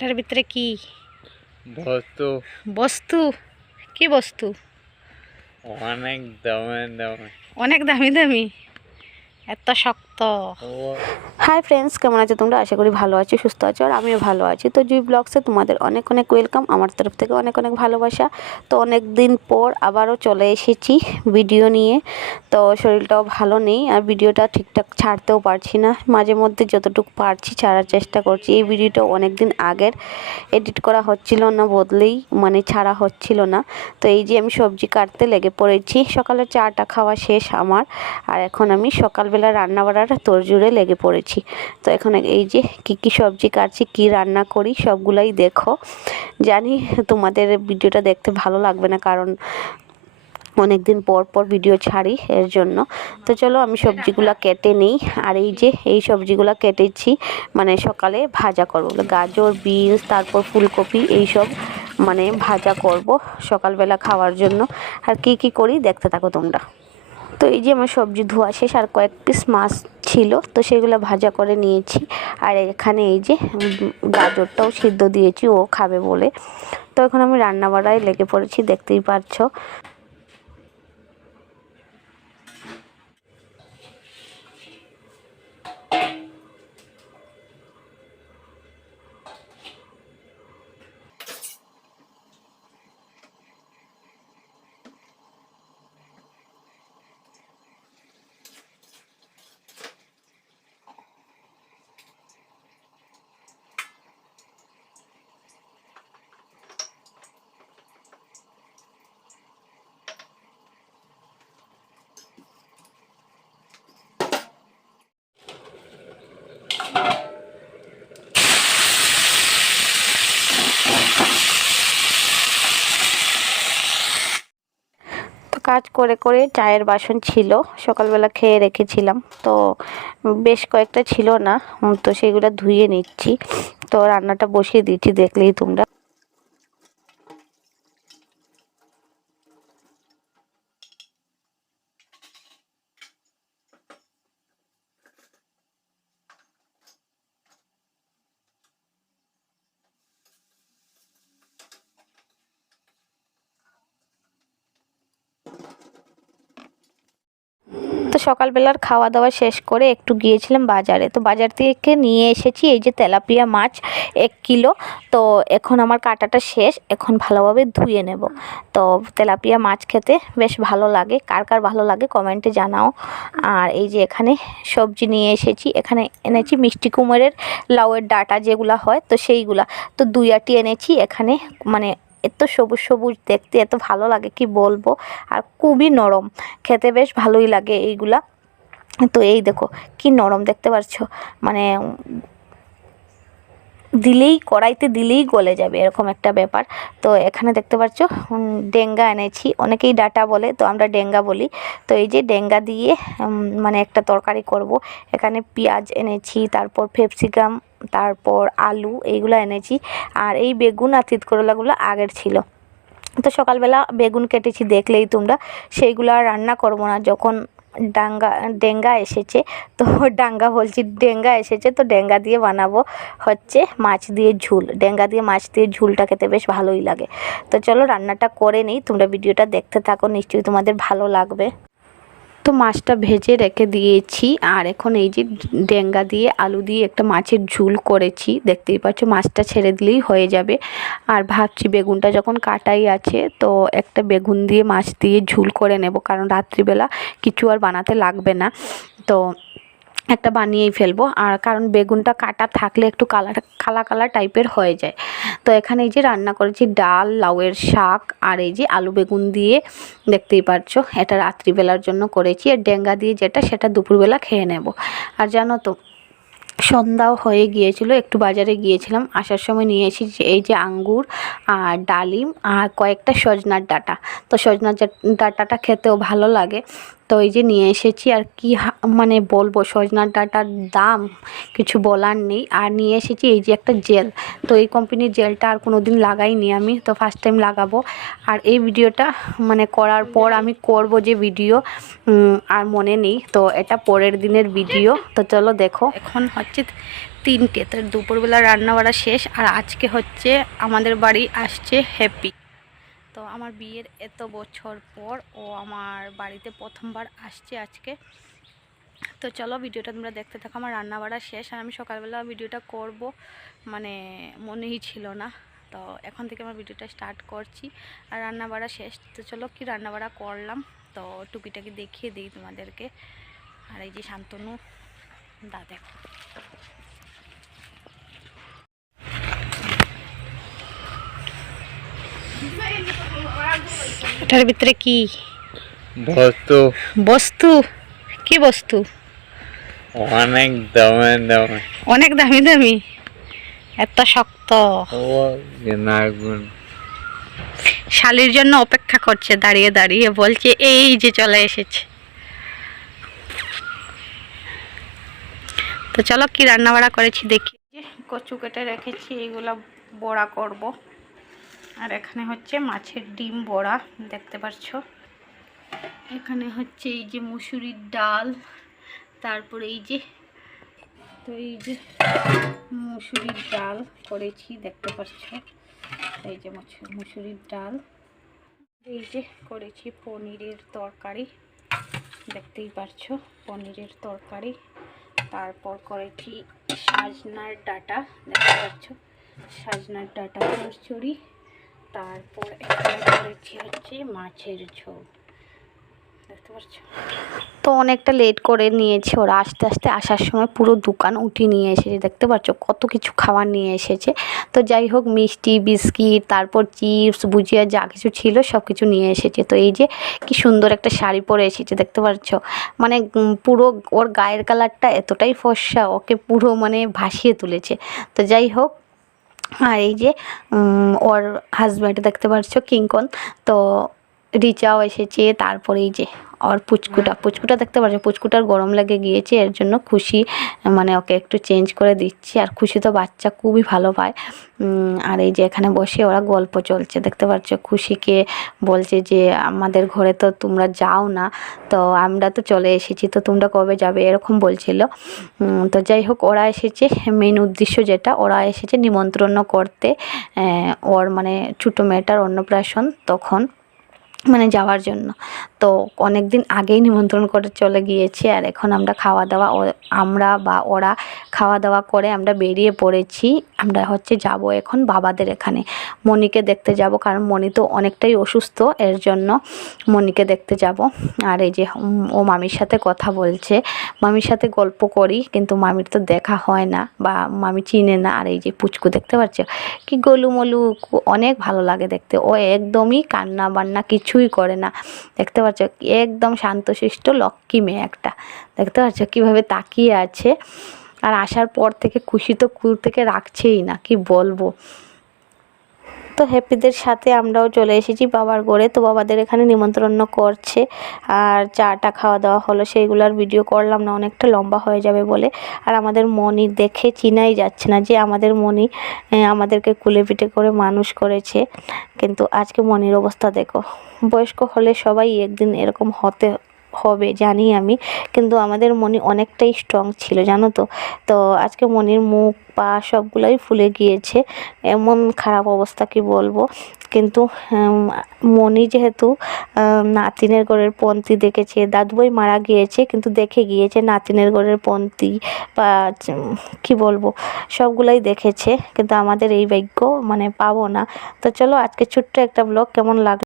এটার ভিতরে কি বস্তু? বস্তু? কি বস্তু? অনেক দামি দামি। অনেক দামি দামি? এত শক্ত? হাই ফ্রেন্ডস, কেমন আছো তোমরা? আশা করি ভালো আছো, সুস্থ আছো, আর আমিও ভালো আছি। তো জুই ব্লগসে তোমাদের অনেক অনেক ওয়েলকাম, আমার তরফ থেকে অনেক অনেক ভালোবাসা। তো অনেক দিন পর আবারও চলে এসেছি ভিডিও নিয়ে। তো শরীরটাও ভালো নেই আর ভিডিওটা ঠিকঠাক ছাড়তেও পারছি না। মাঝে মধ্যে যতটুকু পারছি ছাড়ার চেষ্টা করছি। এই ভিডিওটা অনেক দিন আগের, এডিট করা হচ্ছিল না বদলেই ছাড়া হচ্ছিল না। তো এই যে আমি সবজি কাটতে লেগে পড়েছি। সকালে চাটা খাওয়া শেষ আমার, আর এখন আমি সকালবেলা রান্না বাড়ার তোড়জোড়ে লেগে পড়েছি। তো এখন এই যে কি সবজি কাটছি, কি রান্না করি সবগুলাই দেখো। জানি তোমাদের ভিডিওটা দেখতে ভালো লাগবে না, কারণ অনেক দিন পর পর ভিডিও ছাড়ি এর জন্য। তো চলো আমি সবজিগুলো কেটে নিই। আর এই যে এই সবজিগুলো কেটেছি সকালে ভাজা করব, গাজর, বিনস, তারপর ফুলকপি, এইসব ভাজা করব সকালবেলা খাওয়ার জন্য। আর কি করি দেখতে থাকো তোমরা। তো এই যে আমার সবজি ধোয়া শেষ, আর কয়েক পিস মাছ ছিল, তো সেগুলো ভাজা করে নিয়েছি। আর এখানে এই যে গাজরটাও সিদ্ধ দিয়েছি ও খাবে বলে। তো এখন আমি রান্না বাড়ায় লেগে পড়েছি, দেখতেই পাচ্ছ। কাজ করে করে চায়ের বাসন ছিল, সকালবেলা খেয়ে রেখেছিলাম, তো বেশ কয়েকটা ছিল না, তো সেগুলো ধুয়ে নিচ্ছি। তো রান্নাটা বসিয়ে দিচ্ছি, দেখলেই তোমরা। তো সকালবেলার খাওয়া দাওয়া শেষ করে একটু গিয়েছিলাম বাজারে। তো বাজার থেকে নিয়ে এসেছি এই যে তেলাপিয়া মাছ 1 কিলো। তো এখন আমার কাটাটা শেষ, এখন ভালোভাবে ধুয়ে নেব। তো তেলাপিয়া মাছ খেতে বেশ ভালো লাগে, কার কার ভালো লাগে কমেন্টে জানাও। আর এই যে এখানে সবজি নিয়ে এসেছি, এখানে এনেছি মিষ্টি কুমড়ের লাউয়ের ডাঁটা যেগুলো হয়, তো সেইগুলা। তো 2 আটি এনেছি। এখানে এত সবুজ সবুজ দেখতে এত ভালো লাগে কি বলবো, আর খুবই নরম, খেতে বেশ ভালোই লাগে এইগুলা। তো এই দেখো কি নরম, দেখতে পাচ্ছো, দিলেই কড়াইতে দিলেই গলে যাবে এরকম একটা ব্যাপার। তো এখানে দেখতে পাচ্ছ ডেঙ্গা এনেছি, অনেকেই ডাঁটা বলে, তো আমরা ডেঙ্গা বলি। তো এই যে ডেঙ্গা দিয়ে একটা তরকারি করব। এখানে পেঁয়াজ এনেছি, তারপর ক্যাপসিকাম, তারপর আলু, এইগুলো এনেছি। আর এই বেগুন আর তিতকরলাগুলো আগের ছিল। তো সকালবেলা বেগুন কেটেছি, দেখলেই তোমরা। সেইগুলো আর রান্না করবো না, যখন ডেঙ্গা এসেছে, তো ডেঙ্গা এসেছে, তো ডেঙ্গা দিয়ে বানাবো হচ্ছে মাছ দিয়ে ঝুল। ডেঙ্গা দিয়ে মাছ দিয়ে ঝুলটা খেতে বেশ ভালোই লাগে। তো চলো রান্নাটা করে নিই, তোমরা ভিডিওটা দেখতে থাকো, নিশ্চয়ই তোমাদের ভালো লাগবে। তো মাছটা ভেজে রেখে দিয়েছি, আর এখন এই যে ডেঙ্গা দিয়ে আলু দিয়ে একটা মাছের ঝুল করেছি, দেখতেই পাচ্ছ। মাছটা ছেড়ে দিলেই হয়ে যাবে। আর ভাবছি বেগুনটা যখন কাটাই আছে, তো একটা বেগুন দিয়ে মাছ দিয়ে ঝুল করে নেব, কারণ রাত্রিবেলা কিছু আর বানাতে লাগবে না। তো একটা বানিয়েই ফেলবো, আর কারণ বেগুনটা কাটা থাকলে একটু কালা টাইপের হয়ে যায়। তো এখানে এই যে রান্না করেছি ডাল, লাউয়ের শাক, আর এই যে আলু বেগুন দিয়ে, দেখতেই পাচ্ছ। এটা রাত্রিবেলার জন্য করেছি, আর ডেঙ্গা দিয়ে সেটা দুপুরবেলা খেয়ে নেব। আর জানো তো, সন্ধ্যাও হয়ে গিয়েছিল, একটু বাজারে গিয়েছিলাম, আসার সময় নিয়ে এসেছি এই যে আঙ্গুর আর ডালিম আর কয়েকটা সজনার ডাঁটা। তো সজনার ডাঁটাটা খেতেও ভালো লাগে, তো এই যে নিয়ে এসেছি। আর কি বলবো, সজনার ডাঁটার দাম কিছু বলার নেই। আর নিয়ে এসেছি এই যে একটা জেল। তো এই কোম্পানির জেলটা আর কোনো দিন লাগাইনি আমি, তো ফার্স্ট টাইম লাগাবো। আর এই ভিডিওটা করার পর আমি করব যে ভিডিও, আর মনে নেই, তো এটা পরের দিনের ভিডিও। তো চলো দেখো, এখন হচ্ছে 3টে। তো দুপুরবেলা রান্না বাড়া শেষ। আর আজকে হচ্ছে আমাদের বাড়ি আসছে হ্যাপি। তো আমার বিয়ের এত বছর পর ও আমার বাড়িতে প্রথমবার আসছে আজকে। তো চলো ভিডিওটা তোমরা দেখতে থাকো। আমার রান্না বাড়া শেষ আর আমি সকালবেলা ভিডিওটা করব মানে মনেই ছিল না। তো এখন থেকে আমার ভিডিওটা স্টার্ট করছি আর রান্না বাড়া শেষ। তো চলো কি রান্না বাড়া করলাম তো টুকিটাকি দেখিয়ে দিই তোমাদেরকে। আর এই যে শান্তনু দা দেখো, এটার ভিতরে কি বস্তু বস্তু? কি বস্তু? অনেক দামি দামি। অনেক দামি দামি? এত শক্ত? ও নাগুন শালির জন্য অপেক্ষা করছে দাঁড়িয়ে দাঁড়িয়ে, বলছে এই যে চলে এসেছে। তো চলো কি রান্না বাড়া করেছি দেখি। কচু কেটে রেখেছি, এইগুলো বড়া করব। আর এখানে হচ্ছে মাছের ডিম বড়া দেখতে পাচ্ছ। এখানে হচ্ছে এই যে মুসুরির ডাল, তারপরে এই যে মুসুরির ডাল করেছি দেখতে পাচ্ছ। এই যে মুসুরির ডাল, এই যে করেছি পনিরের তরকারি দেখতেই পাচ্ছ, পনিরের তরকারি। তারপর করেছি সাজনার ডাঁটা দেখতে পাচ্ছ, সাজনার ডাঁটা চচ্চড়ি। তারপর এখানে করেছি হচ্ছে মাছের ঝোল দেখতে পাচ্ছ। তো অনেকটা লেট করে নিয়েছে ওরা, আস্তে আস্তে আসার সময় পুরো দোকান উঠিয়ে নিয়ে এসেছে দেখতে পাচ্ছ, কত কিছু খাবার নিয়ে এসেছে। তো যাই হোক মিষ্টি বিস্কিট তারপর চিপস ভুজিয়া যা কিছু ছিল সব কিছু নিয়ে এসেছে। তো এই যে কি সুন্দর একটা শাড়ি পরে এসেছে দেখতে পাচ্ছ, মানে পুরো ওর গায়ের কালারটা এতটাই ফর্সা, ওকে পুরো মানে ভাসিয়ে তুলেছে। তো যাই হোক, আর এই যে ওর হাজব্যান্ড দেখতে পাচ্ছ কিঙ্কন, তো রিচাও এসেছে। তারপরে এই যে ওর পুচকুটা দেখতে পাচ্ছ, পুচকুটার গরম লেগে গিয়েছে, এর জন্য খুশি মানে ওকে একটু চেঞ্জ করে দিচ্ছি। আর খুশি তো বাচ্চা খুবই ভালো পায়। আর এই যে এখানে বসে ওরা গল্প চলছে দেখতে পাচ্ছ, খুশিকে বলছে যে আমাদের ঘরে তো তোমরা যাও না, তো আমরা তো চলে এসেছি, তো তোমরা কবে যাবে এরকম বলছিল। তো যাই হোক ওরা এসেছে, মেন উদ্দেশ্য যেটা, ওরা এসেছে নিমন্ত্রণ করতে ওর মানে ছোটো মেয়েটার অন্নপ্রাশন, তখন মানে যাওয়ার জন্য। তো অনেক দিন আগেই নিমন্ত্রণ করে চলে গিয়েছে। আর এখন আমরা খাওয়া দাওয়া আমরা বা ওরা খাওয়া দাওয়া করে আমরা বেরিয়ে পড়েছি। আমরা হচ্ছে যাব এখন বাবাদের এখানে, মণিকে দেখতে যাব, কারণ মণি তো অনেকটাই অসুস্থ, এর জন্য মণিকে দেখতে যাব। আর এই যে ও মামির সাথে কথা বলছে, মামির সাথে গল্প করি, কিন্তু মামির তো দেখা হয় না বা মামি চিনে না। আর এই যে পুচকু দেখতে পাচ্ছ কি গোলুমলু, অনেক ভালো লাগে দেখতে। ও একদমই কান্না বান্না কিছুই করে না দেখতে পাচ্ছ, একদম শান্তশিষ্ট লক্ষ্মী মেয়ে একটা দেখতে পাচ্ছ কীভাবে তাকিয়ে আছে। আর আসার পর থেকে খুশি তো কুল থেকে রাখছেই না, কি বলবো। তো হ্যাপিদের সাথে আমরাও চলে এসেছি বাবার ঘরে। তো বাবাদের এখানে নিমন্ত্রণ করছে আর চাটা খাওয়া দাওয়া হলো, সেইগুলোর ভিডিও করলাম না, অনেকটা লম্বা হয়ে যাবে বলে। আর আমাদের মনি দেখে চিনাই যাচ্ছে না যে আমাদের মনি আমাদেরকে কুলে পিঠে করে মানুষ করেছে। কিন্তু আজকে মনির অবস্থা দেখো, বয়স্ক হলে সবাই একদিন এরকম হতে হবে জানি আমি, কিন্তু আমাদের মনি অনেকটাই স্ট্রং ছিল জানো তো। তো আজকে মনির মুখ পা সবগুলোই ফুলে গিয়েছে, এমন খারাপ অবস্থা কি বলবো। কিন্তু মনি যেহেতু নাতিনের ঘরের পন্থী দেখেছে, দাদুভাই মারা গিয়েছে কিন্তু দেখে গিয়েছে নাতিনের ঘরের পন্থী বা কি বলবো সবগুলাই দেখেছে, কিন্তু আমাদের এই ভাগ্য মানে পাবো না। তো চলো আজকে ছোট্ট একটা ব্লগ কেমন লাগলো